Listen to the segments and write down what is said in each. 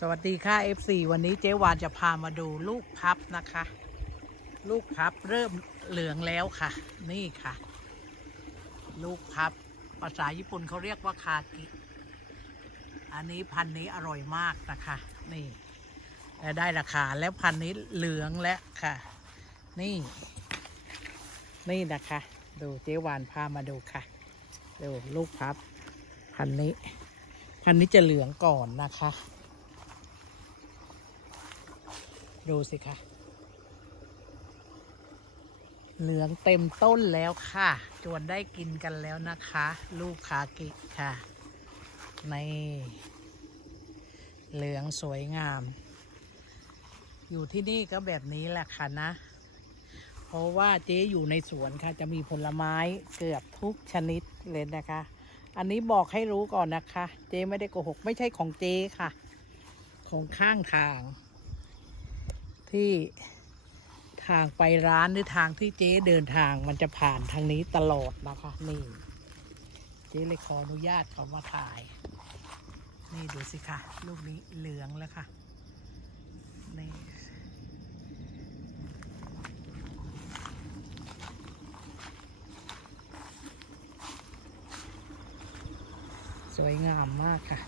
สวัสดีค่ะ FC วันนี้เจ๊วานจะพามาดูลูกพับนะคะ ลูกพับเริ่มเหลืองแล้วค่ะ นี่ค่ะ ลูกพับ ภาษาญี่ปุ่นเขาเรียกว่าคากิ อันนี้พันนี้อร่อยมากนะคะ นี่และได้ราคาแล้วพันนี้เหลืองแล้วค่ะ นี่ นี่นะคะ ดูเจ๊วานพามาดูค่ะ ดูลูกพับ พันนี้ พันนี้จะเหลืองก่อนนะคะ ดูสิคะเหลืองเต็มต้นแล้วค่ะ จวนได้กินกันแล้วนะคะ ลูกคากิค่ะ ใน เหลืองสวยงาม อยู่ที่นี่ก็แบบนี้แหละค่ะนะ เพราะว่าเจ๊อยู่ในสวนค่ะ จะมีผลไม้เกือบทุกชนิดเลยนะคะ อันนี้บอกให้รู้ก่อนนะคะ เจ๊ไม่ได้โกหก ไม่ใช่ของเจ๊ค่ะ ของข้างทาง ที่ทางไปร้านหรือทางที่เจ๊เดินทางมันจะผ่านทางนี้ตลอดนะคะนี่ เจ๊เลยขออนุญาตเขามาถ่าย นี่ดูสิค่ะ ลูกนี้เหลืองแล้วค่ะนี่สวยงามมากค่ะ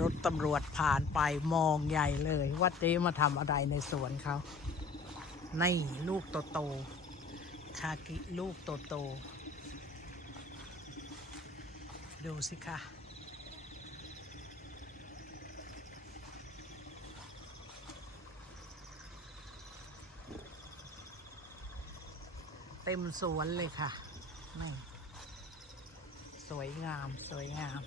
รถตำรวจผ่านไปมองใหญ่เลย ว่าเจ๊มาทำอะไรในสวนเขานี่ลูกโตๆคากิลูกโตๆดูสิคะเต็มสวนเลยค่ะนี่สวยงาม สวยงาม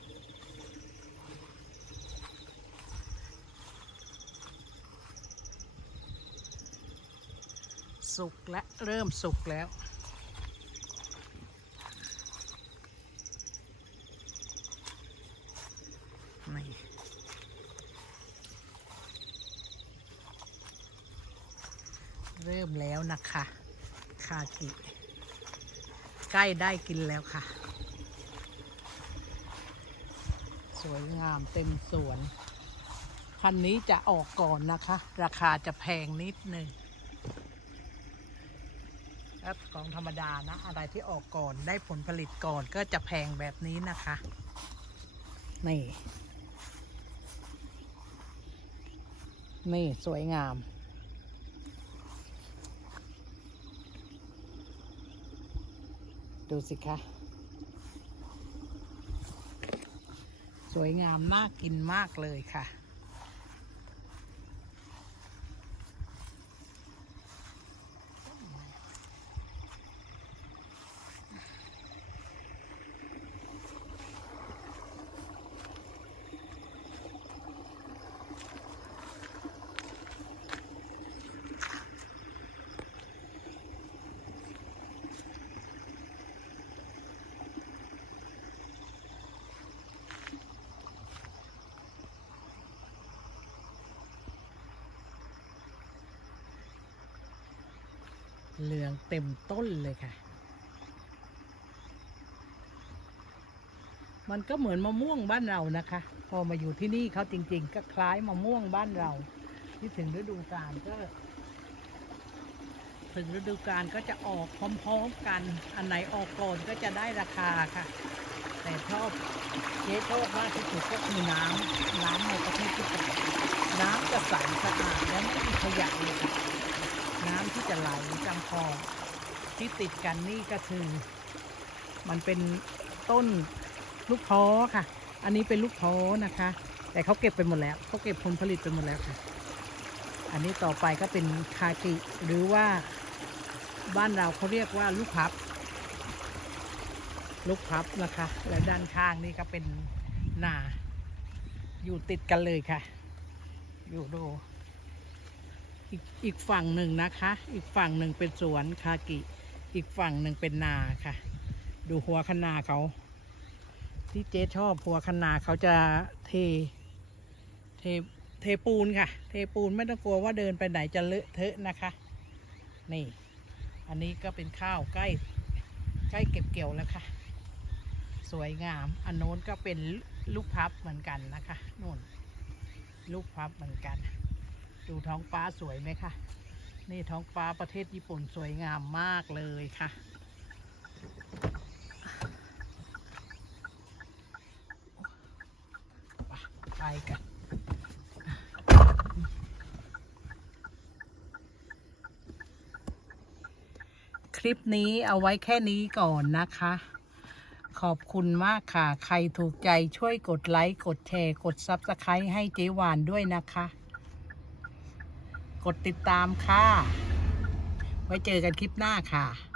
สุกและเริ่มสุกแล้ว นี่เริ่มแล้วนะคะ คากิ ใกล้ได้กินแล้วค่ะ สวยงามเต็มสวนพันนี้จะออกก่อนนะคะ ราคาจะแพงนิดนึง แล้วของธรรมดานะ อะไรที่ออกก่อนได้ผลผลิตก่อนก็จะแพงแบบนี้นะคะ นี่ นี่ สวยงาม ดูสิคะ สวยงามน่ากินมากเลยค่ะ เหลืองเต็มต้นเลยค่ะ มันก็เหมือนมะม่วงบ้านเรานะคะ พอมาอยู่ที่นี่เขาจริง ๆ ก็คล้ายมะม่วงบ้านเราที่ถึงฤดูกาลก็ ถึงฤดูกาลก็จะออกพร้อมๆกัน อันไหนออกก่อนก็จะได้ราคาค่ะ แต่ชอบเจ๊ชอบมากที่สุดก็คือน้ำน้ำในประเทศญี่ปุ่นน้ำจะใสสะอาดและไม่มีขยะเลยค่ะ น้ำที่จะไหลจำคลองที่ติดกันนี่ก็คือ มันเป็นต้นลูกท้อค่ะ อันนี้เป็นลูกท้อนะคะ แต่เขาเก็บไปหมดแล้วเขาเก็บผลผลิตไปหมดแล้วค่ะ อันนี้ต่อไปก็เป็นคากิหรือว่าบ้านเราเขาเรียกว่าลูกพับ ลูกพับนะคะ และด้านข้างนี่ก็เป็นนา อยู่ติดกันเลยค่ะ อยู่ดู อีกอีกฝั่งหนึ่งนะคะ อีกฝั่งหนึ่งเป็นสวนคากิ อีกฝั่งหนึ่งเป็นนาค่ะ ดูหัวคนาเขา ที่เจ๊ชอบพัวคนาเขาจะเท เทเทปูนค่ะ เทปูนไม่ต้องกลัวว่าเดินไปไหนจะเลอะเทอะนะคะ นี่ อันนี้ก็เป็นข้าวใกล้ ใกล้เก็บเกี่ยวแล้วค่ะ สวยงาม อันโน้นก็เป็นลูกพับเหมือนกันนะคะนู่น ลูกพับเหมือนกัน ดูท้องฟ้าสวยไหมคะ นี่ท้องฟ้าประเทศญี่ปุ่นสวยงามมากเลยค่ะ ไปกันคลิปนี้เอาไว้แค่นี้ก่อนนะคะ ขอบคุณมากค่ะ ใครถูกใจช่วยกดไลค์ กดแชร์ กด Subscribe ให้เจ๊วานด้วยนะคะ กดติดตามค่ะ ไว้เจอกันคลิปหน้าค่ะ